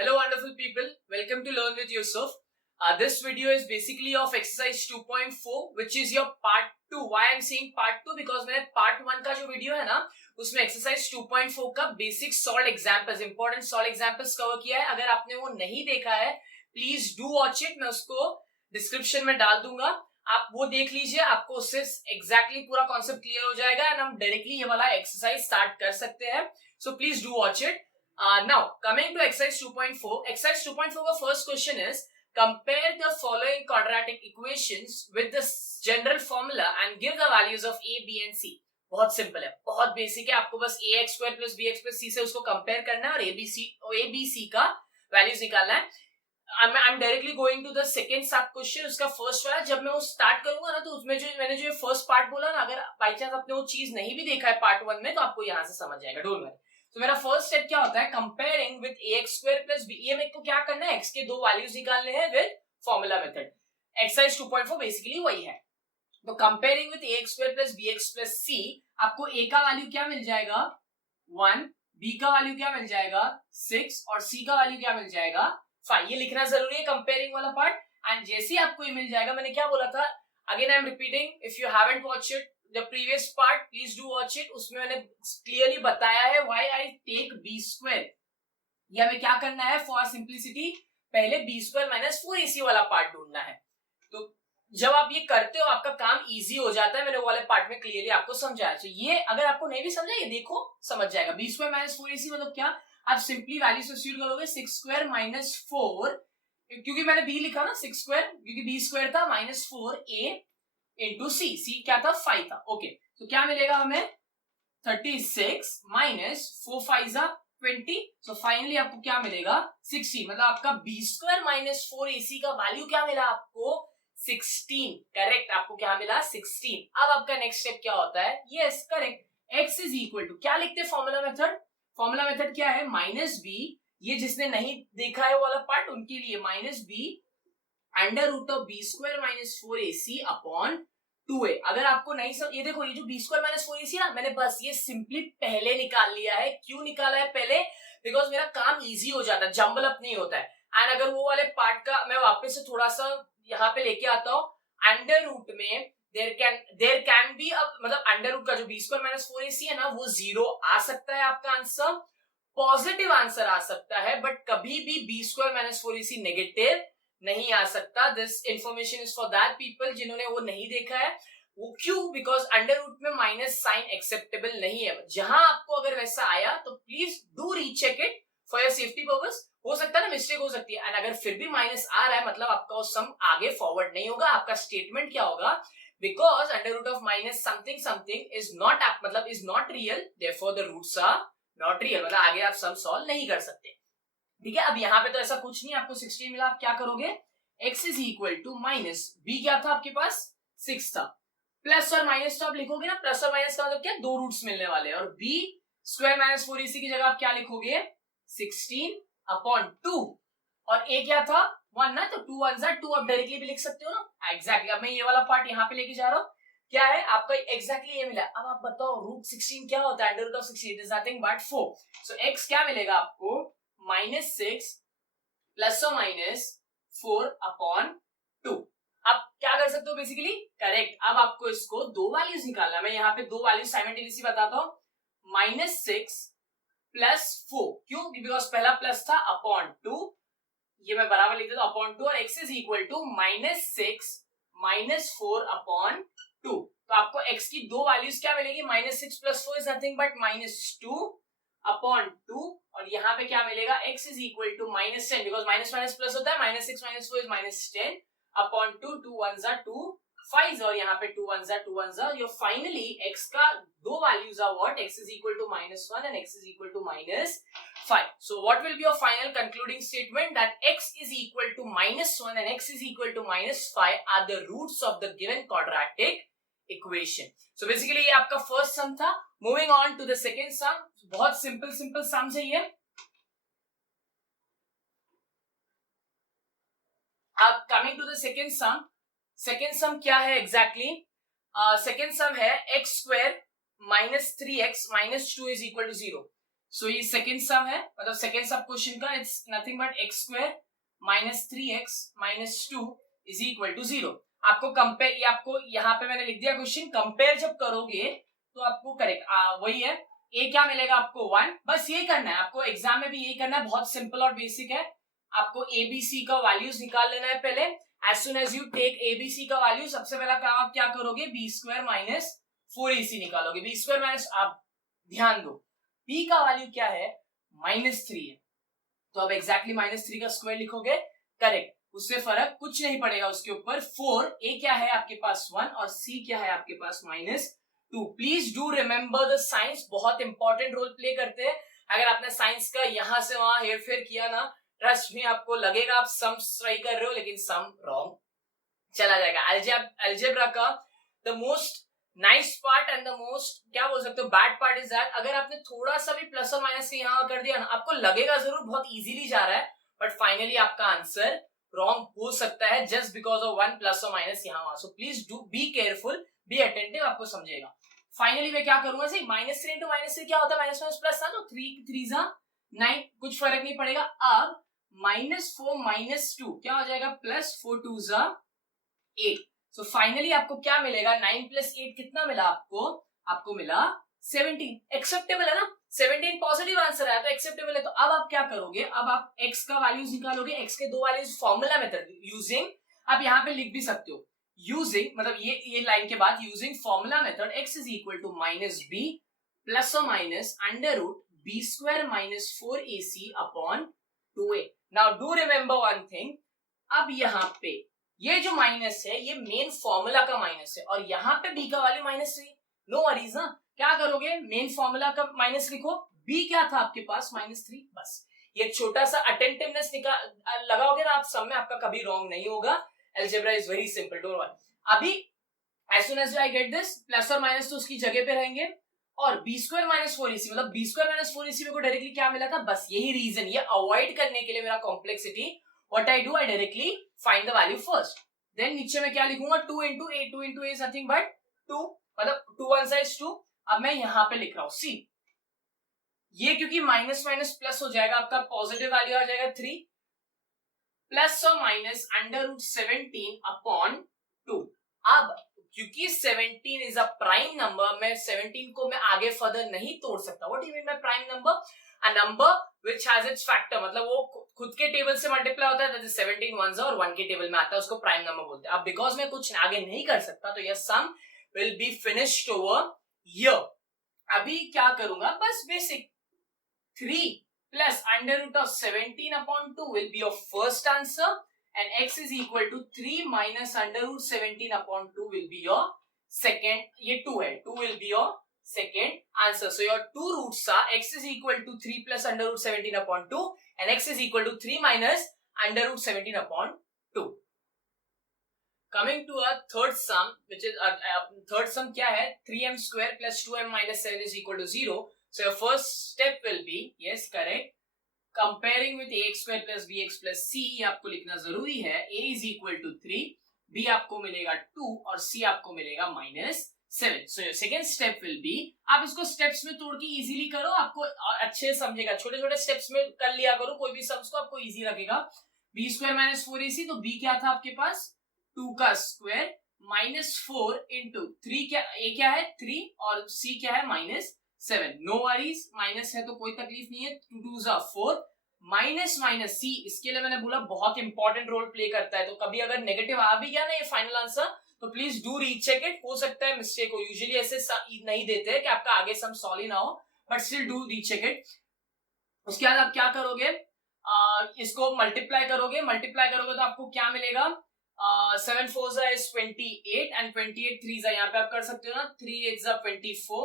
Hello wonderful people, welcome to Learn with Yusuf. This video is basically of exercise 2.4 which is your part 2. Why I'm saying part 2? Because मैंने part 1 का जो video है ना उसमें exercise 2.4 का basic solved examples, important solved examples cover किया है. अगर आपने वो नहीं देखा है please do watch it. मैं उसको description में डाल दूंगा, आप वो देख लीजिए, आपको उससे exactly पूरा concept clear हो जाएगा and हम directly ये वाला exercise start कर सकते हैं. So please do watch it. Now, coming to exercise 2.4, exercise 2.4 का first question is, compare the following quadratic equations with the general formula and give the values of a, b and c. बहुत simple है, बहुत basic है, आपको बस ax square plus bx plus c से उसको compare करना है और abc का वैल्यूज निकालना है. I'm directly going to the second सब क्वेश्चन. उसका फर्स्ट वाला जब मैं वो स्टार्ट करूंगा ना तो उसमें जो मैंने जो फर्स्ट पार्ट बोला ना, अगर बाई चांस आपने वो चीज नहीं भी देखा है पार्ट 1 में तो आपको यहाँ से समझ जाएगा, डोंट वरी. तो मेरा फर्स्ट स्टेप क्या होता है, comparing with ax square plus b. ये मेरे को क्या करना है, x के दो वैल्यूज निकालने हैं with formula method. Exercise 2.4 basically वही है. तो comparing with ax square plus bx plus c, आपको a का वैल्यू क्या मिल जाएगा 1, b का वैल्यू क्या मिल जाएगा 6 और c का वैल्यू क्या मिल जाएगा 5. ये लिखना जरूरी है कंपेयरिंग वाला पार्ट. एंड जैसे ही आपको ये मिल जाएगा, मैंने क्या बोला था, again I am repeating, if you haven't watched it the previous part please do watch it. उसमें मैंने clearly बताया है why I take b square. ये हमें क्या करना है, for simplicity पहले b square minus 4ac वाला पार्ट ढूंढना है. तो जब आप ये करते हो आपका काम इजी हो जाता है. मैंने वो वाले पार्ट में क्लियरली आपको समझाया. तो ये अगर आपको नहीं भी समझा, ये देखो समझ जाएगा. b square minus 4ac मतलब क्या, आप सिंपली वैल्यू सब्स्टिट्यूट करोगे 6 स्क्वायर माइनस 4, क्योंकि मैंने b लिखा ना 6 स्क्वायर, क्योंकि b स्क्वायर था माइनस 4a इंटू सी क्या था 5 था. ओके, तो क्या मिलेगा हमें 36 माइनस 4 5 20. सो फाइनली आपको क्या मिलेगा 60. मतलब आपका b स्क्वायर माइनस 4ac का वैल्यू क्या मिला आपको 16. करेक्ट, आपको क्या मिला 16. अब आपका नेक्स्ट स्टेप क्या होता है, yes correct, x is equal to क्या लिखते हैं फॉर्मूला मेथड. फॉर्मूला मेथड क्या है, माइनस b. ये जिसने नहीं देखा है वो वाला पार्ट उनके लिए, minus b under root of B square minus 4ac upon 2a. अगर आपको नहीं सब, ये देखो ये जो बी स्क्वायर माइनस 4ac ना, मैंने बस ये सिंपली पहले निकाल लिया है. क्यों निकाला है पहले, बिकॉज मेरा काम इजी हो जाता है, जंबल अप नहीं होता है. एंड अगर वो वाले पार्ट का मैं वापस से थोड़ा सा यहाँ पे लेके आता हूँ, अंडर रूट में देयर कैन बी, मतलब अंडर रूट का जो बी स्क्वायर माइनस 4ac है ना वो 0 आ सकता है, आपका आंसर पॉजिटिव आंसर आ सकता है, बट कभी भी B square minus 4ac negative नहीं आ सकता. This information is for that people जिन्होंने वो नहीं देखा है. वो क्यों, बिकॉज अंडर रूट में माइनस साइन एक्सेप्टेबल नहीं है. जहां आपको अगर वैसा आया तो please do recheck it for your safety purpose. हो सकता है ना मिस्टेक हो सकती है. एंड अगर फिर भी माइनस आ रहा है मतलब आपका वो सम आगे फॉरवर्ड नहीं होगा. आपका स्टेटमेंट क्या होगा, because under root of minus something something is not, मतलब is not real, therefore the roots are not real. मतलब आगे आप सम सॉल्व नहीं कर सकते. ठीक है, अब यहाँ पे तो ऐसा कुछ नहीं, आपको 16 मिला. आप क्या करोगे, x is equal to minus b क्या था आपके पास 6 था, प्लस और माइनस तो आप लिखोगे ना, प्लस और माइनस का मतलब क्या, दो रूट्स मिलने वाले हैं. और b स्क्वायर माइनस 4ac की जगह आप क्या लिखोगे 16 अपॉन 2 और a क्या था 1 ना, तो 2 1 2 आप डायरेक्टली भी लिख सकते हो ना. एग्जैक्टली. अब मैं ये वाला पार्ट यहाँ पे लेके जा रहा हूँ, क्या है आपका एग्जैक्टली ये मिला. अब आप बताओ रूट 16 क्या होता है, under root of 16 is nothing but 4. So x क्या मिलेगा आपको माइनस 6 प्लस और माइनस 4 अपॉन 2. अब क्या कर सकते हो बेसिकली, करेक्ट. अब आपको इसको दो वैल्यूज निकालना. मैं यहाँ पे दो वैल्यूज साइमल्टेनियसली बताता हूँ. माइनस 6 प्लस 4, क्यों, बिकॉज पहला प्लस था अपॉन 2, ये मैं बराबर लिख देता हूँ अपॉन 2, और x is equal to minus 6 minus 4 upon 2. तो आपको x की दो वैल्यूज क्या मिलेगी, minus 6 plus 4 is nothing but minus 2 upon 2, और यहाँ पे क्या मिलेगा x is equal to minus 10, because minus minus plus होता है, minus 6 minus 4 is minus 10 upon 2, 2 1 2 5, और यहाँ पे 2 1 2 1 योर फाइनली x का दो values are what, x is equal to minus 1 and x is equal to minus 5. So what will be your final concluding statement, that x is equal to minus 1 and x is equal to minus 5 are the roots of the given quadratic equation. So basically ये आपका first sum था. Moving on to the second sum. बहुत simple sums है ये. अब coming to the second sum. Second sum क्या है exactly, second sum है x square minus 3x minus 2 is equal to 0. So ये सेकेंड सम है, मतलब सेकेंड सब क्वेश्चन का, it's nothing but x square minus 3x minus 2 is equal to 0। आपको compare, ये आपको यहाँ पे मैंने लिख दिया क्वेश्चन, कंपेयर जब करोगे तो आपको करेक्ट वही है, ए क्या मिलेगा आपको 1। बस यही करना है आपको, एग्जाम में भी यही करना है, बहुत सिंपल और बेसिक है। आपको एबीसी का वैल्यूज निकाल लेना है पहले। As soon as you take ABC का वैल्यू, सबसे पहला काम आप क्या करोगे, बी स्क्वायर माइनस 4ac निकालोगे। बी स्क्वायर माइनस, आप ध्यान दो b का वैल्यू क्या है, -3 है, तो अब एग्जैक्टली -3 का स्क्वायर लिखोगे, करेक्ट, उससे फर्क कुछ नहीं पड़ेगा उसके ऊपर। 4 a क्या है आपके पास 1 और c क्या है आपके पास -2। Please do remember the science, बहुत इंपॉर्टेंट रोल प्ले करते हैं। अगर आपने साइंस का यहां से वहां हेर फेर किया ना, ट्रस्ट में आपको लगेगा आप सम ट्राई कर रहे हो लेकिन सम रॉन्ग चला जाएगा। अलजेब्रा का the most nice part and the most, क्या बोल सकते हो, बैड पार्ट इज दैट अगर आपने थोड़ा सा भी प्लस और माइनस यहाँ कर दिया ना, आपको लगेगा जरूर बहुत इजीली जा रहा है, बट फाइनली आपका आंसर रॉन्ग हो सकता है जस्ट बिकॉज ऑफ 1 प्लस और माइनस यहाँ वहां। So please do be careful, be attentive, आपको समझेगा। फाइनली मैं क्या करूंगा, -3 इंटू -3 क्या होता है, माइनस माइनस प्लस था, तो 3 3 9, कुछ फर्क नहीं पड़ेगा। अब -4 -2 क्या हो जाएगा, +4 2 8। सो फाइनली आपको क्या मिलेगा, 9 + 8 कितना मिला आपको, आपको मिला 17। एक्सेप्टेबल है ना, 17 पॉजिटिव आंसर आया तो एक्सेप्टेबल है। तो अब आप क्या करोगे, अब आप x का वैल्यूज निकालोगे, x के दो वैल्यूज फॉर्मूला मेथड यूजिंग, आप यहाँ पे लिख भी सकते हो यूजिंग, मतलब ये लाइन के बाद using formula method, x is equal to -b plus और minus √b² - 4ac upon 2a। Now do remember one thing, अब यहाँ पे ये जो माइनस है ये मेन फॉर्मूला का माइनस है और यहाँ पे b का वैल्यू -3। नो वरीज ना, क्या करोगे, मेन फॉर्मूला का माइनस लिखो, b क्या था आपके पास -3, बस ये छोटा सा अटेंटिवनेस लगाओगे ना आप सब में, आपका कभी रॉन्ग नहीं होगा। Algebra is very simple, don't worry. अभी as soon as I get this, plus और माइनस तो उसकी जगह पे रहेंगे, और b² - 4ac मतलब b² - 4ac मेरे को डायरेक्टली क्या मिला था, बस यही रीजन, ये अवॉइड करने के लिए मेरा complexity, what I do, I directly find the value first, then नीचे में क्या लिखूंगा, 2 into a, 2 into a is nothing but 2, मतलब 2 1 is 2। अब मैं यहां पे लिख रहा हूं, सी ये क्योंकि माइनस माइनस प्लस हो जाएगा, आपका पॉजिटिव वैल्यू आ जाएगा 3 प्लस और माइनस √17 अपॉन 2। अब क्योंकि 17 इज अ प्राइम नंबर, मैं 17 को मैं आगे फर्दर नहीं तोड़ सकता। What do you mean by prime number, a number which has its factor, मतलब वो खुद के टेबल से मल्टीप्लाई होता है, दैट इज 17 वंस और 1 के टेबल में आता है, उसको प्राइम नंबर बोलते हैं। अब बिकॉज मैं कुछ आगे नहीं कर सकता तो यह sum will be finished over here. अभी क्या करूंगा, बस basic 3 plus √17 upon 2 will be your first answer, and x is equal to 3 minus √17 upon 2 will be your second, ये 2 है, 2 will be your second answer. So your two roots are x is equal to 3 plus √17 upon 2 and x is equal to 3 minus √17 upon 2. Coming to a third sum, which is third sum क्या है, 3m square plus 2m minus 7 is equal to 0. So your first step will be, yes correct, comparing with ax square plus bx plus c, आपको लिखना जरूरी है, a is equal to 3, b आपको मिलेगा 2 और c आपको मिलेगा -7. So your second step will be, आप इसको steps में तोड़ के easily करो, आपको अच्छे समझेगा, छोटे छोटे steps में कर लिया करो, कोई भी sums को आपको easy लगेगा। b² - 4ac, तो b क्या था आपके पास, 2 का स्क्वायर -4 इंटू 3, क्या a क्या है 3 और c क्या है -7। नो वरीज, माइनस है तो कोई तकलीफ नहीं है, 2 2 4 माइनस माइनस सी, इसके लिए मैंने बोला बहुत इंपॉर्टेंट रोल प्ले करता है, तो कभी अगर नेगेटिव आ भी गया ना ये फाइनल आंसर, तो प्लीज डू रीचेक इट, हो सकता है मिस्टेक हो, यूजुअली ऐसे नहीं देते हैं कि आपका आगे सम सॉल्व ही ना हो, but still do recheck it. उसके बाद आप क्या करोगे, इसको मल्टीप्लाई करोगे तो आपको क्या मिलेगा, 7 4 is 28 and 28 3 यहाँ पे आप कर सकते हो ना, 3 8 24,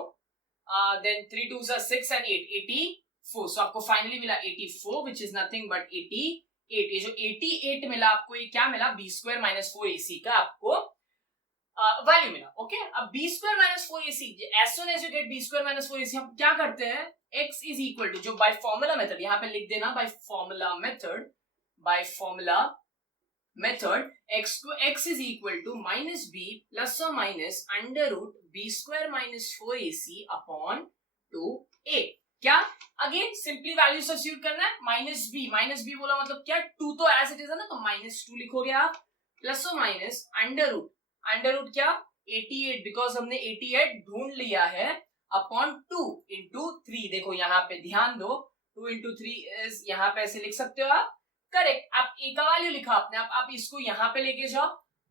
then 3 2 6 and 8 84। सो आपको फाइनली मिला 84 which is nothing but 88। ये जो 88 मिला आपको, ये क्या मिला, b² - 4ac का आपको वैल्यू मिला। ओके, अब b² - 4ac, as soon as you get b² - 4ac, हम क्या करते हैं, x is equal to, जो बाय फॉर्मूला मेथड यहाँ पे लिख देना, bye formula method x is equal to -b plus or minus √b² - 4ac upon 2a। क्या अगेन सिंपली वैल्यू सब्स्टिट्यूट करना है, माइनस बी बोला मतलब क्या 2 तो एज इट इज है ना, तो -2 लिखोगे आप, प्लस और माइनस अंडर रूट क्या 88, बिकॉज हमने 88 ढूंढ लिया है अपॉन 2 इंटू 3। देखो यहाँ पे ध्यान दो, 2 इंटू 3 इज, यहाँ पे ऐसे लिख सकते हो आप, करेक्ट। आप ए का वैल्यू लिखा आपने, आप इसको यहाँ पे लेके जाओ।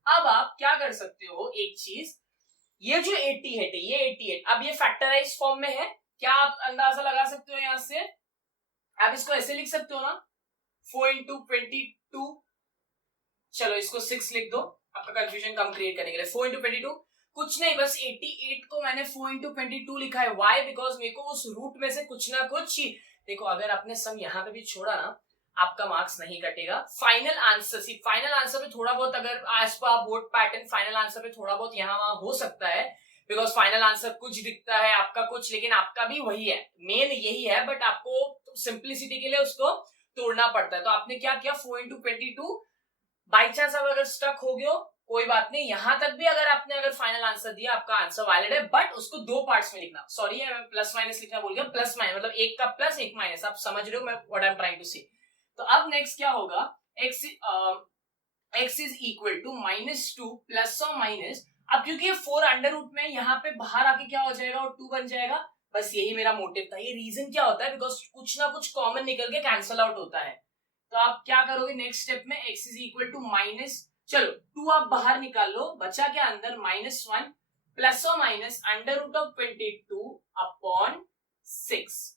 अब आप क्या कर सकते हो, एक चीज, ये जो 88 है, ये 88 अब ये फैक्टराइज फॉर्म में है, क्या आप अंदाजा लगा सकते हो यहां से, आप इसको ऐसे लिख सकते हो ना, 4 इंटू 22, चलो इसको 6 लिख दो आपका कंफ्यूजन कम क्रिएट करने के लिए। 4 इंटू 22 कुछ नहीं, बस 88 को मैंने 4 इंटू 22 लिखा है। वाई? बिकॉज मेरे को उस रूट में से कुछ ना कुछ ही, देखो अगर आपने सम यहाँ पे भी छोड़ा ना, आपका मार्क्स नहीं कटेगा। फाइनल आंसर, सिर्फ फाइनल आंसर पे थोड़ा बहुत, अगर आज पर बोर्ड पैटर्न फाइनल आंसर पे थोड़ा बहुत यहाँ वहां हो सकता है, बिकॉज फाइनल आंसर कुछ दिखता है आपका कुछ, लेकिन आपका भी वही है, मेन यही है, बट आपको सिंप्लिसिटी के लिए उसको तोड़ना पड़ता है। तो आपने क्या किया, 4 इंटू 22, बाई चांस आप अगर स्टक हो गए हो कोई बात नहीं, यहां तक भी अगर आपने अगर फाइनल आंसर दिया आपका आंसर वैलिड है, बट उसको दो पार्ट्स में लिखना। सॉरी मैं प्लस माइनस लिखना भूल गया, प्लस माइनस मतलब एक का प्लस एक माइनस, आप समझ रहे हो मैं what I am trying to say. तो अब नेक्स्ट क्या होगा, x is equal to -2 plus और माइनस, अब क्योंकि ये 4 अंडर रूट में यहाँ पे बाहर आके क्या हो जाएगा, और 2 बन जाएगा। बस यही मेरा मोटिव था। ये रीजन क्या होता है, बिकॉज कुछ ना कुछ कॉमन निकल के कैंसल आउट होता है। तो आप क्या करोगे नेक्स्ट स्टेप में, x is equal to minus, चलो 2 आप बाहर निकाल लो, बचा क्या अंदर, -1 प्लस और minus under root of 22 upon 6।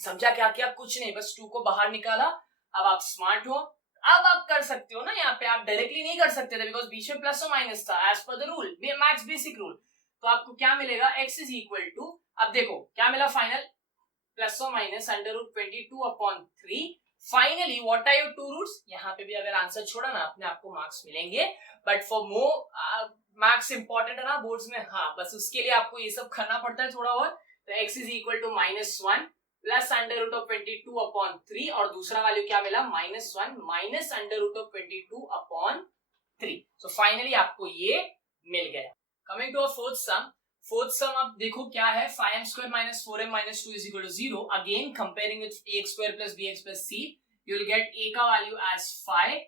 समझा क्या किया, कुछ नहीं, बस 2 को बाहर निकाला। अब आप स्मार्ट हो, अब आप कर सकते हो ना, यहाँ पे आप डायरेक्टली नहीं कर सकते थे, बिकॉज बीच में प्लस और माइनस था as per the rule, maths basic rule. तो आपको क्या मिलेगा, x इज इक्वल टू, अब देखो क्या मिला फाइनल, प्लस और minus under root 22 upon 3। Finally what are your two roots, यहाँ पे भी अगर आंसर छोड़ा ना अपने आपको मार्क्स मिलेंगे, but for more marks important है ना बोर्ड्स में, हाँ बस उसके लिए आपको ये सब करना पड़ता है थोड़ा बहुत। तो x is equal to -1 plus under root of 22 upon 3, और दूसरा वैल्यू क्या मिला, -1 minus under root of 22 upon 3। So finally आपको ये मिल गया। कमिंग टू फोर्थ सम अब देखो क्या है, 5m square minus 4m minus 2 is equal to 0. Again comparing with ax square plus bx plus c, you will get a का value as 5,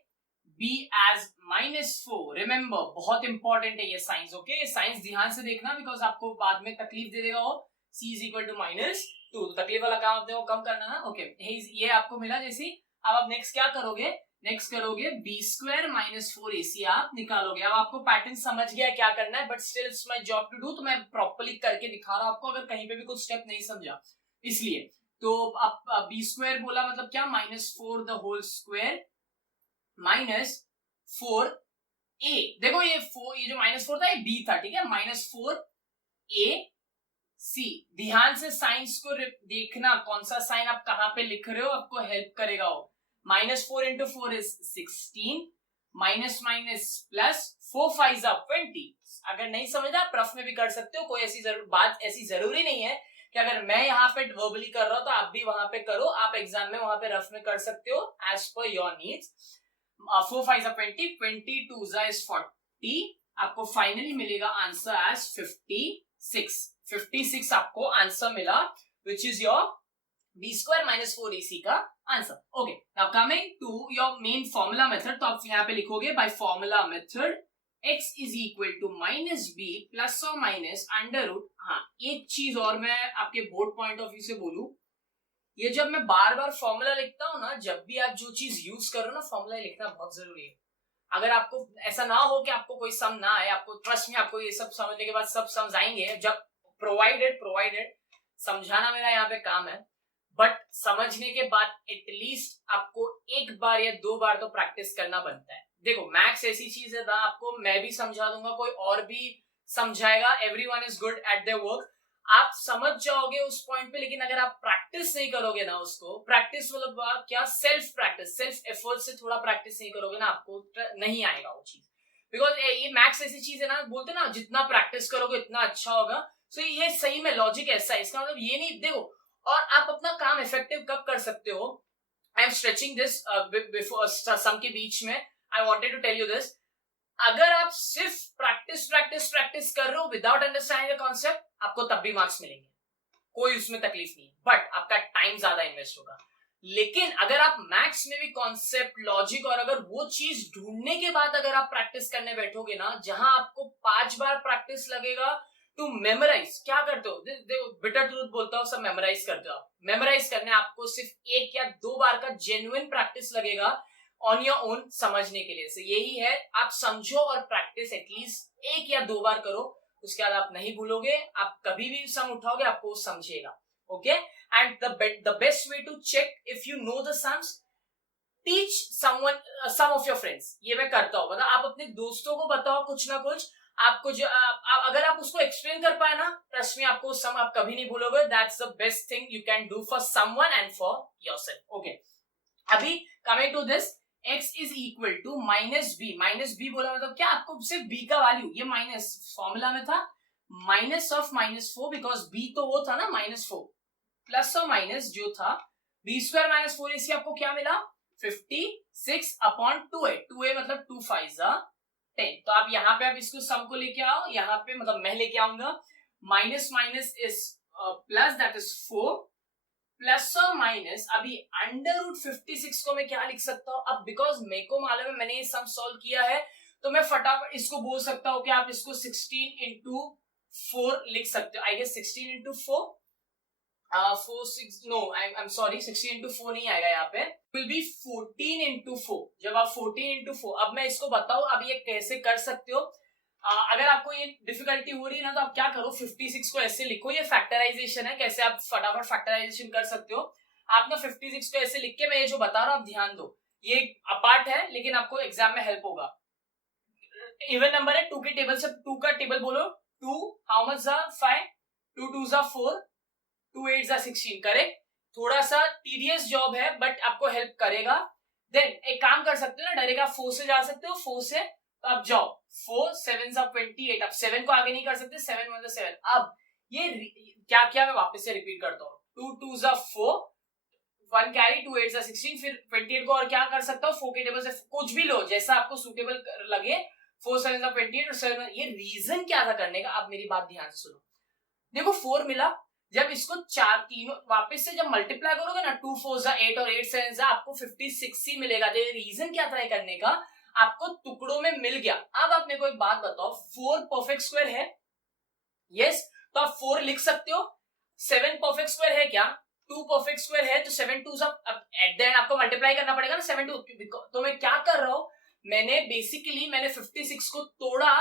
b as -4. Remember बहुत important है ये साइंस, ओके साइंस ध्यान से देखना, बिकॉज आपको बाद में तकलीफ दे देगा वो। c is equal to -2, तकलीफ वाला काम आपने वो कम करना ना, ओके ये आपको मिला जैसी। अब आप नेक्स्ट क्या करोगे, नेक्स्ट करोगे b स्क्वायर माइनस 4ac आप निकालोगे। अब आपको पैटर्न समझ गया क्या करना है, but still it's my job to do, तो मैं प्रॉपर्ली करके दिखा रहा हूं आपको, अगर कहीं पे भी कुछ स्टेप नहीं समझा इसलिए। तो अब b स्क्वायर बोला मतलब क्या, -4 the whole square minus 4a, देखो ये जो -4 था ये b था, ठीक है, -4ac। ध्यान से साइंस को देखना, कौन सा साइन आप कहां पे लिख रहे हो, आपको हेल्प करेगा वो। -4 into 4 is 16, माइनस प्लस 4 5 20। अगर नहीं समझा आप रफ में भी कर सकते हो, कोई ऐसी बात ऐसी जरूरी नहीं है कि अगर मैं यहाँ पे वर्बली कर रहा हूं तो आप भी वहां पे करो, आप एग्जाम में वहां पे रफ में कर सकते हो as per your needs. 4 5 20, 22 is 40, आपको फाइनली मिलेगा आंसर एज 56 आपको आंसर मिला, which is your b square minus 4ac का answer. Okay now coming to your main formula method, तो आप यहाँ पे लिखोगे by formula method x is equal to -b plus और माइनस अंडर रूट। हाँ एक चीज और मैं आपके बोर्ड पॉइंट ऑफ व्यू से बोलूं, ये जब मैं बार बार फॉर्मूला लिखता हूँ ना, जब भी आप जो चीज यूज करो ना, फॉर्मूला लिखना बहुत जरूरी है। अगर आपको ऐसा ना हो कि आपको कोई सम ना आए, आपको ट्रस्ट में आपको ये सब समझने के बाद सब समझ आएंगे, जब प्रोवाइडेड समझाना मेरा यहाँ पे काम है, बट समझने के बाद एटलीस्ट आपको एक बार या 2 बार तो प्रैक्टिस करना बनता है। देखो मैथ्स ऐसी चीज है ना, आपको मैं भी समझा दूंगा, कोई और भी समझाएगा, everyone is good at their work, आप समझ जाओगे उस पॉइंट पे, लेकिन अगर आप प्रैक्टिस नहीं करोगे ना उसको, प्रैक्टिस मतलब क्या, सेल्फ प्रैक्टिस, सेल्फ एफर्ट से थोड़ा प्रैक्टिस नहीं करोगे ना, आपको नहीं आएगा वो चीज। बिकॉज ये मैथ्स ऐसी चीज है ना, बोलते ना जितना प्रैक्टिस करोगे उतना अच्छा होगा। सो ये सही में लॉजिक ऐसा है, इसका मतलब ये नहीं, देखो और आप अपना काम इफेक्टिव कब कर सकते हो, I am stretching this before sum के बीच में, I wanted to tell you this, अगर आप सिर्फ प्रैक्टिस कर रहे हो विदाउट अंडरस्टैंडिंग द कॉन्सेप्ट, आपको तब भी मार्क्स मिलेंगे, कोई उसमें तकलीफ नहीं है, बट आपका टाइम ज्यादा इन्वेस्ट होगा। लेकिन अगर आप मैथ्स में भी कॉन्सेप्ट, लॉजिक और अगर वो चीज ढूंढने के बाद अगर आप प्रैक्टिस करने बैठोगे ना, जहां आपको 5 बार प्रैक्टिस लगेगा टू मेमोराइज, क्या करते हो, बिटर ट्रूथ बोलता हूं, सब मेमोराइज करते हो आप। मेमोराइज करने आपको सिर्फ 1 या 2 बार का जेन्युइन प्रैक्टिस लगेगा ऑन योर ओन समझने के लिए। से यही है, आप समझो और प्रैक्टिस एटलीस्ट 1 या 2 बार करो, उसके बाद आप नहीं भूलोगे, आप कभी भी सम उठाओगे आपको समझेगा। Okay, and the best way to check if you know the sums, teach someone some of your friends. ये मैं करता हूं, मतलब आप अपने दोस्तों को बताओ कुछ ना कुछ, आपको जो अगर आप उसको एक्सप्लेन कर पाए ना, ट्रस्ट मी आपको सम आप कभी नहीं भूलोगे। That's the best thing you can do for someone and for yourself. Okay, अभी coming to this, x is equal to minus b. Minus b बोला मतलब क्या, आपको सिर्फ b का वैल्यू, ये माइनस फॉर्मूला में था माइनस ऑफ -4, बिकॉज b तो वो था ना -4, प्लस और माइनस जो था b² - 4, इससे आपको क्या मिला 56/2a। 2a मतलब 2 5 10। तो आप यहाँ पे आप इसको सम को लेके आओ, यहाँ पे मतलब मैं लेके आऊंगा, minus minus is plus, that is 4 plus और माइनस, अभी √56 को मैं क्या लिख सकता हूँ अब, बिकॉज मेरे को मालूम है मैंने ये सम सॉल्व किया है, तो मैं फटाफट इसको बोल सकता हूँ कि आप इसको 16 into 4 लिख सकते हो। I guess 16 into 4 4 6 no, I am sorry, 16 into 4 नहीं आएगा यहाँ पे, विल बी 14 into 4। जब आप 14 into 4, अब मैं इसको बताऊं अब ये कैसे कर सकते हो। अगर आपको ये डिफिकल्टी हो रही है ना, तो आप क्या करो, 56 को ऐसे लिखो, ये फैक्टराइजेशन है, कैसे आप फटाफट फैक्टराइजेशन कर सकते हो। आप ना 56 को ऐसे लिख के, मैं ये जो बता रहा हूं आप ध्यान दो, ये अपार्ट है लेकिन आपको एग्जाम में हेल्प होगा। इवन नंबर है, 2 के टेबल से 2 का टेबल बोलो, 2 हाउ मच 5, 2 2 4, 2 8 16, करेक्ट। थोड़ा सा टीडियस जॉब है बट आपको हेल्प करेगा। देन एक काम कर सकते हो ना, डायरेक्ट आप 4 से जा सकते हो, 4 से तो आप जाओ, 4 7 28, अब 7 को आगे नहीं कर सकते, 7 1 7। अब ये क्या क्या मैं वापस से रिपीट करता हूँ, 2 2 4, 1 कैरी, 2 8 16, फिर 28 को और क्या कर सकता हूँ, 4 के टेबल से कुछ भी लो जैसा आपको सूटेबल लगे, 4 7 28 और 7। ये रीजन क्या था करने का, आप मेरी बात ध्यान से सुनो। देखो 4 मिला, जब इसको चार तीनों वापस से जब मल्टीप्लाई करोगे ना, 2 4 8 और 8 7 आपको 56 ही मिलेगा। तो रीजन क्या था करने का, आपको टुकड़ों में मिल गया। अब आप मेरे को एक बात बताओ, 4 परफेक्ट स्क्वायर है, यस, तो आप 4 लिख सकते हो। 7 परफेक्ट स्क्वायर है क्या, 2 परफेक्ट स्क्वायर है, तो 7 2 एट द एंड आपको मल्टीप्लाई करना पड़ेगा ना 7 2। तो मैं क्या कर रहा हूं, मैंने 56 को तोड़ा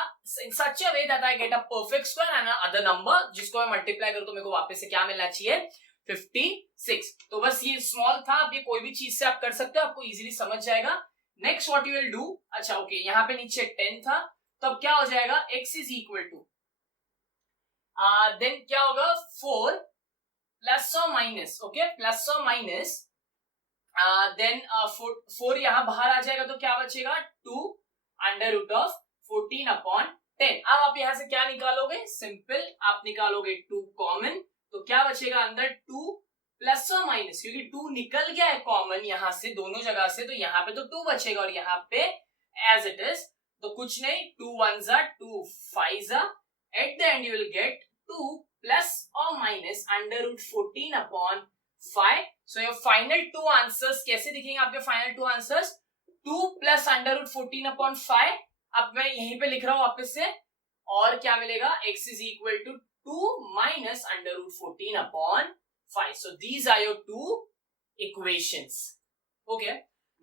in such a way that I get a perfect square and other number, जिसको मैं मल्टीप्लाई करूं तो मेरे को वापस से क्या मिलना चाहिए 56। तो बस ये स्मॉल था, अब ये कोई भी चीज से आप कर सकते हो, आपको इजीली समझ जाएगा। Next what you will do, अच्छा ओके, यहाँ पे नीचे 10 था, तो अब क्या हो जाएगा, x is equal to then क्या होगा 4 प्लस और माइनस, ओके प्लस और माइनस, देन 4 यहां बाहर आ जाएगा तो क्या बचेगा 2 √14/10। अब आप यहां से क्या निकालोगे, सिंपल आप निकालोगे 2 कॉमन, तो क्या बचेगा अंदर 2 प्लस और माइनस, क्योंकि 2 निकल गया है कॉमन यहां से दोनों जगह से, तो यहाँ पे तो 2 बचेगा और यहाँ पे एज इट इज, तो कुछ नहीं, 2 1 2 5 at the end you will get 2 plus और minus √14/5। So your final 2 answers कैसे दिखेंगे, आपके फाइनल 2 आंसर्स 2 प्लस √14/5। अब मैं यहीं पे लिख रहा हूं वापस से, और क्या मिलेगा, x is equal to 2 minus √14/5। So these are your 2 equations. Okay,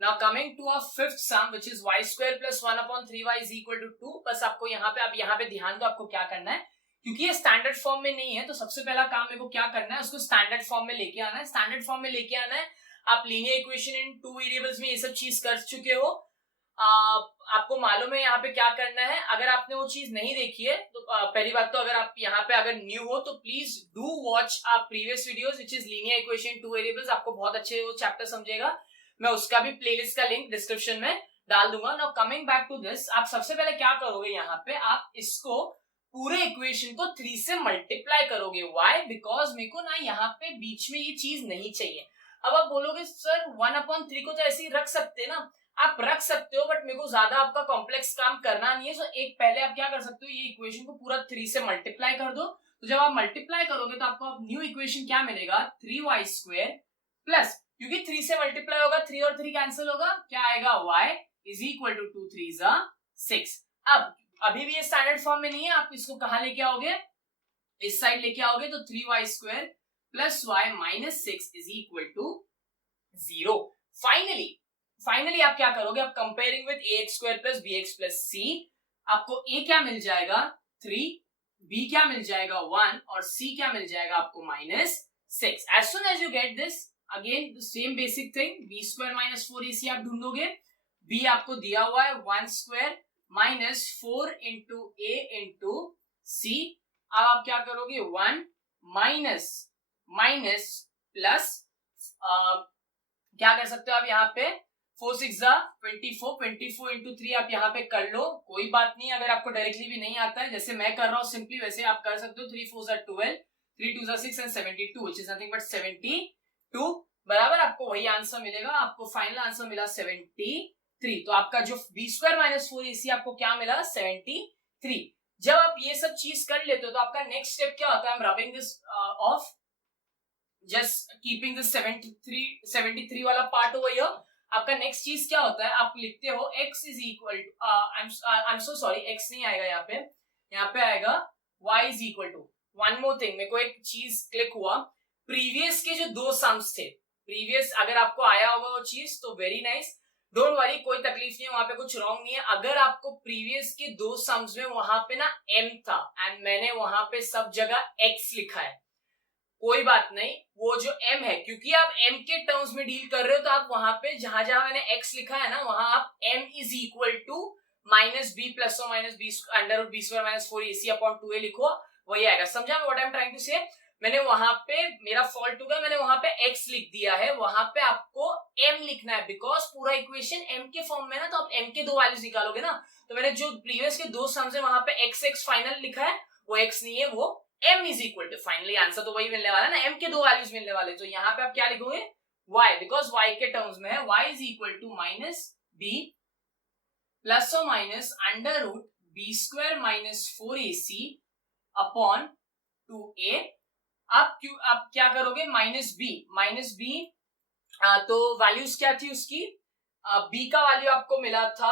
now coming to a fifth sum which is y² + 1/3y is equal to 2। बस आपको यहाँ पे ध्यान दो, आपको क्या करना है, क्योंकि ये स्टैंडर्ड फॉर्म में नहीं है, तो सबसे पहला काम मेरे को क्या करना है, उसको स्टैंडर्ड फॉर्म में लेके आना है। स्टैंडर्ड फॉर्म में लेके आना है, आप लीनियर इक्वेशन इन 2 वेरिएबल्स में ये सब चीज कर चुके हो, आपको मालूम है यहाँ पे क्या करना है। अगर आपने वो चीज नहीं देखी है तो पहली बात तो अगर आप यहाँ पे अगर न्यू हो तो please do watch our previous videos which is linear equation 2 variables, आपको बहुत अच्छे वो चैप्टर समझेगा। मैं उसका भी प्लेलिस्ट का लिंक डिस्क्रिप्शन में डाल दूंगा। Now coming back to this, आप सबसे पहले क्या करोगे, यहाँ पे आप इसको पूरे इक्वेशन को 3 से मल्टीप्लाई करोगे। व्हाई, बिकॉज मेरे को ना यहाँ पे बीच में ये चीज नहीं चाहिए। अब आप बोलोगे सर 1/3 को तो ऐसे ही रख सकते ना, आप रख सकते हो, बट मेरे को ज्यादा आपका कॉम्प्लेक्स काम करना नहीं है। सो एक पहले आप क्या कर सकते हो, ये इक्वेशन को पूरा 3 से मल्टीप्लाई कर दो, तो जब आप मल्टीप्लाई करोगे तो आपको अब न्यू इक्वेशन क्या मिलेगा, 3y² प्लस, क्योंकि 3 से मल्टीप्लाई होगा 3 और 3 कैंसिल होगा, क्या आएगा y इज इक्वल टू 2 3 6। अब अभी भी ये स्टैंडर्ड फॉर्म में नहीं है, आप इसको कहां लेके आओगे, इस साइड लेके आओगे, तो 3y² plus y minus 6 is equal to 0। Finally आप क्या करोगे, आप comparing with ax² plus bx plus c, आपको a क्या मिल जाएगा 3, b क्या मिल जाएगा 1 और c क्या मिल जाएगा आपको minus 6। As soon as you get this, again same basic thing, b² minus 4ac आप ढूंढोगे, b आपको दिया हुआ है 1² minus 4 into a into c। अब आप क्या करोगे 1 माइनस प्लस क्या कर सकते हो आप यहाँ पे 4 6 24 इंटू 3 आप यहाँ पे कर लो, कोई बात नहीं। अगर आपको डायरेक्टली भी नहीं आता है जैसे मैं कर रहा हूँ सिंपली, वैसे आप कर सकते हो। 3 4 12 3 2 6 and 72 which is nothing but 72 बराबर आपको वही आंसर मिलेगा। आपको फाइनल आंसर मिला 73। तो आपका जो b² माइनस 4ac आपको क्या मिला 73। जब आप ये सब चीज कर लेते हो तो आपका नेक्स्ट स्टेप क्या होता है, I am rubbing this off, just keeping this 73 वाला पार्ट ओवर हियर। आपका नेक्स्ट चीज क्या होता है, आप लिखते हो x is equal to, I am so sorry, x नहीं आएगा यहाँ पे आएगा y is equal to, one more thing, मेरे को एक चीज क्लिक हुआ, प्रीवियस के जो दो सम्स थे, प्रीवियस अगर आपको आया होगा वो चीज तो वेरी नाइस, डोंट वरी, कोई तकलीफ नहीं है, वहां पे कुछ रॉन्ग नहीं है। अगर आपको प्रीवियस के दो सम्स में वहां पे ना m था एंड मैंने वहां पे सब जगह x लिखा है, कोई बात नहीं, वो जो m है, क्योंकि आप m के टर्म्स में डील कर रहे हो तो आप वहां पे जहां जहां मैंने x लिखा है ना, वहां आप m is equal to minus b plus और minus b under root b² minus 4ac upon 2a लिखो, वही आएगा। समझा what I am trying to say? मैंने वहां पे, मेरा फॉल्ट हो गया, मैंने वहां पे x लिख दिया है, वहां पे आपको m लिखना है, बिकॉज पूरा इक्वेशन m के फॉर्म में ना, तो आप m के दो वैल्यूज निकालोगे ना। तो मैंने जो प्रीवियस के दो सम्स है वहां पे x फाइनल लिखा है, वो x नहीं है, वो m is equal to, finally answer तो वही मिलने वाला है ना, m के दो वैल्यूज मिलने वाले। तो यहाँ पे आप क्या लिखोगे y, बिकॉज y के टर्म्स में है, y is equal to minus b plus और minus under root b² minus 4ac upon 2a। आप क्या करोगे, माइनस बी, तो वैल्यूज क्या थी उसकी, b का वैल्यू आपको मिला था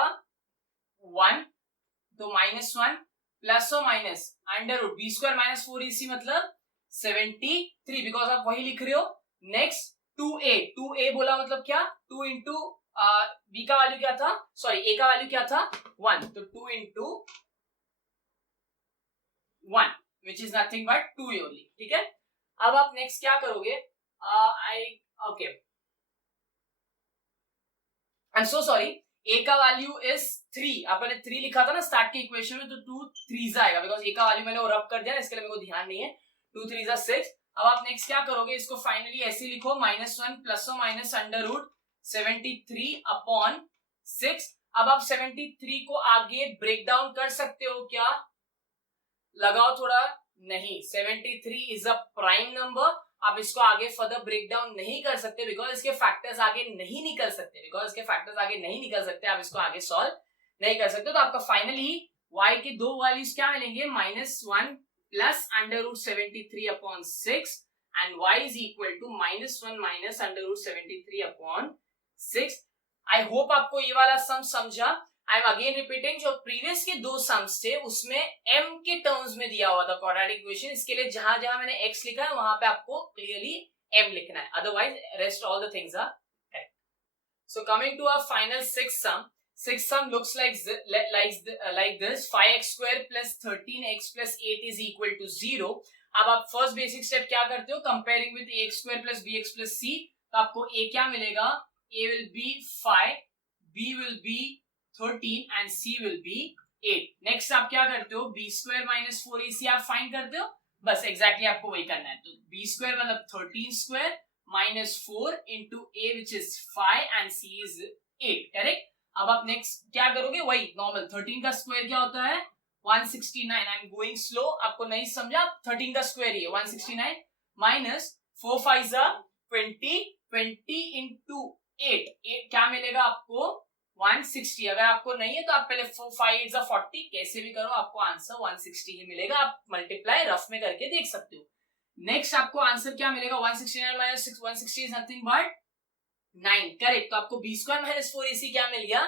1, तो -1 प्लस और minus under root b² minus 4ac मतलब 73, बिकॉज आप वही लिख रहे हो। नेक्स्ट 2a बोला मतलब क्या, 2 इंटू b का वैल्यू क्या था, सॉरी a का वैल्यू क्या था 1, तो 2 into 1 which is nothing but 2a only, ठीक है। अब आप नेक्स्ट क्या करोगे, okay I am so sorry, a का वैल्यू इज 3, आपने 3 लिखा था ना स्टार्ट के इक्वेशन में, तो 2 3 आएगा, बिकॉज a का वैल्यू मैंने रब कर दिया, इसके लिए मेरे को ध्यान नहीं है। 2 3 6। अब आप नेक्स्ट क्या करोगे, इसको फाइनली ऐसे लिखो, -1 प्लस और माइनस अंडर रूट 73 अपॉन 6। अब आप 73 को आगे ब्रेक डाउन कर सकते हो क्या, लगाओ थोड़ा, नहीं, 73 इज अ प्राइम नंबर, आप इसको आगे फर्दर ब्रेक डाउन नहीं कर सकते, बिकॉज इसके फैक्टर्स आगे नहीं निकल सकते, आप इसको आगे सॉल्व नहीं कर सकते। तो आपका फाइनली y के दो वैल्यूज क्या मिलेंगे, -1 plus under root 73 upon 6 and y is equal to -1 minus under root 73 upon 6। I hope आपको ये वाला सम समझा। आई एम अगेन रिपीटिंग, जो प्रीवियस के दो सम्स थे उसमें m के टर्म्स में दिया हुआ था क्वाड्रेटिक इक्वेशन, इसके लिए जहां जहां मैंने x लिखा है वहां पे आपको क्लियरली m लिखना है, otherwise rest all the things are correct. So coming to our final sixth sum looks like this, 5x² plus 13x plus 8 is equal to 0। अब आप फर्स्ट बेसिक स्टेप क्या करते हो, comparing with ax² plus bx plus c, तो आपको a क्या मिलेगा, a will be 5, b will be 13 and c will be 8। Next आप क्या करते हो, b² minus 4ac आप फाइंड करते हो, बस एग्जैक्टली आपको वही करना है। तो b² मतलब 13² minus 4 into a which is 5 and c is 8, correct. अब आप नेक्स्ट क्या करोगे, वही नॉर्मल, 13 का स्क्वायर क्या होता है 169। आई एम गोइंग स्लो, आपको नहीं समझा, 13 का स्क्वायर ही है 169 माइनस 4 5 20 20 इंटू 8 क्या मिलेगा आपको 160। अगर आपको नहीं है तो आप पहले 5 8 40 कैसे भी करो, आपको आंसर 160 ही मिलेगा। आप मल्टीप्लाई रफ में करके देख सकते हो। नेक्स्ट आपको आंसर क्या मिलेगा, 169 minus 160 is nothing but 9। Correct. तो आपको b स्क्वायर माइनस 4ac क्या मिल गया,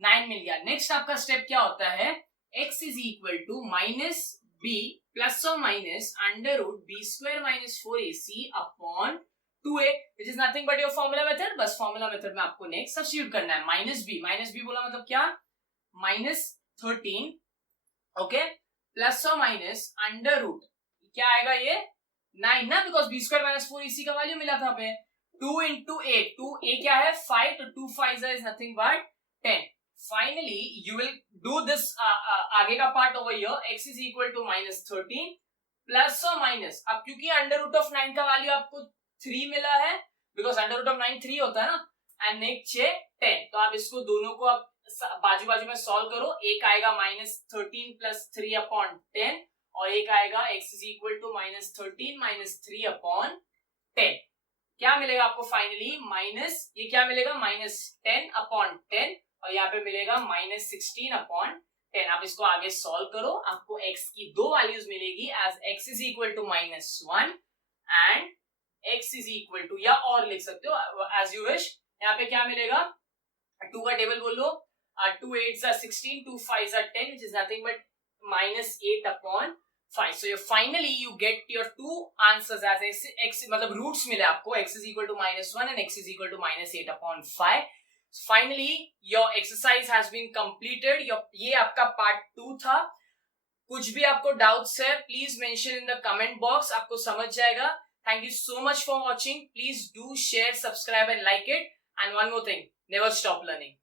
9 मिल गया। नेक्स्ट आपका स्टेप क्या होता है, x is equal to minus b plus और minus under root b square minus 4ac upon 2a which is nothing but your formula method. बस फॉर्मूला मेथड में आपको नेक्स्ट सब्स्टिट्यूट करना है। माइनस b बोला मतलब क्या, माइनस 13 ओके प्लस और माइनस अंडर रूट क्या आएगा ये 9 ना, because b square minus 4ac का वैल्यू मिला था हमें। 2 into a, 2a क्या है 5, तो 2 5 is nothing but 10. Finally, you will do this आगे का part over here, x is equal to minus 13 plus और माइनस, अब क्योंकि अंडर रूट ऑफ 9 का वैल्यू आपको 3 मिला है, बिकॉज अंडर रूट ऑफ 9 3 होता है ना, एंड नेक्स्ट 10, तो आप इसको दोनों को आप बाजू बाजू में सॉल्व करो। एक आएगा माइनस 13 प्लस 3 अपॉन 10 और एक आएगा x is equal to minus 13 minus 3 upon 10। क्या मिलेगा आपको फाइनली, माइनस ये क्या मिलेगा माइनस 10 अपॉन 10 और यहाँ पे मिलेगा माइनस 16 अपॉन 10। आप इसको आगे सॉल्व करो, आपको x की दो वैल्यूज मिलेगी as x is equal to minus 1 and x is equal to, या और लिख सकते हो एज यू विश। यहाँ पे क्या मिलेगा, 2 का टेबल बोल लो, 2 8s are 16, 2 5s are 10 which is nothing but minus 8 upon 5. So finally you get your two answers as x मतलब roots मिले आपको, x is equal to minus 1 and x is equal to minus 8 upon 5. So finally your exercise has been completed. ये आपका part 2 था। कुछ भी आपको doubts है please mention in the comment box, आपको समझ जाएगा। Thank you so much for watching. Please do share, subscribe and like it. And one more thing, never stop learning.